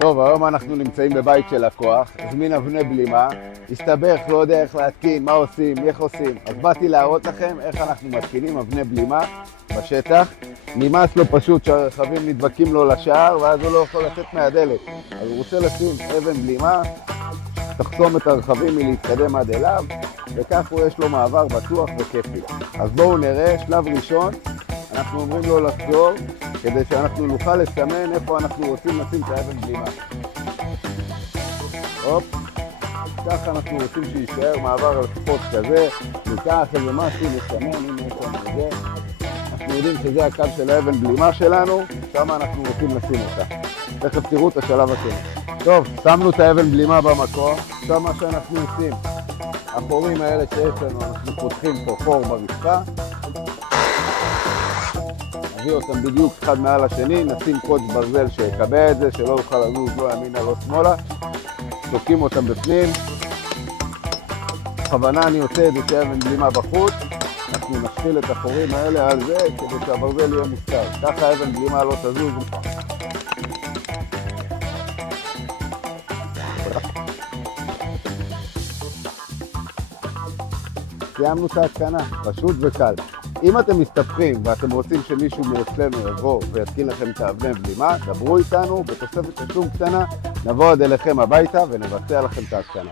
טוב, היום אנחנו נמצאים בבית של לקוח, הזמין אבני בלימה, הסתבך, לא יודע איך להתקין, מה עושים, איך עושים. אז באתי להראות לכם איך אנחנו מתקינים אבני בלימה בשטח. נמאס לו פשוט שהרכבים נדבקים לו לשער ואז הוא לא יכול לצאת מהדלת. אז הוא רוצה לשים אבן בלימה, תחסום את הרכבים מלהתקדם עד אליו, וכך יש לו מעבר בטוח וכיפי. אז בואו נראה, שלב ראשון, אנחנו אומרים לו לחזור, כדי שאנחנו נוכל לסמן איפה אנחנו רוצים לשים את האבן בלימה. הופ, ככה אנחנו רוצים שישאר מעבר על ספוט כזה, ניקח איזה משהו, נסמן, הנה יש לנו את זה. אנחנו יודעים שזה הקו של האבן בלימה שלנו, שם אנחנו רוצים לשים אותה. תכף תראו את השלב השני. טוב, שמנו את האבן בלימה במקום, עכשיו מה שאנחנו עושים, החורים האלה שיש לנו, אנחנו פותחים פה חור ברצפה, נביא אותם בדיוק אחד מעל השני, נשים קוץ ברזל שיקבע את זה, שלא יוכל לזוז לא ימינה לא שמאלה, תוקים אותם בפנים, בכוונה אני עושה את זה שהאבן בלימה בחוץ, אנחנו נשחיל את החורים האלה על זה כדי שהברזל יהיה מוסתר, ככה האבן בלימה לא תזוז. סיימנו את ההתקנה, פשוט וקל. אם אתם מסתבכים ואתם רוצים שמישהו מאצלנו יבוא ויתקין לכם את האבני בלימה, דברו איתנו, בתוספת תשלום קטנה, נבוא עד אליכם הביתה ונבצע לכם את ההתקנה.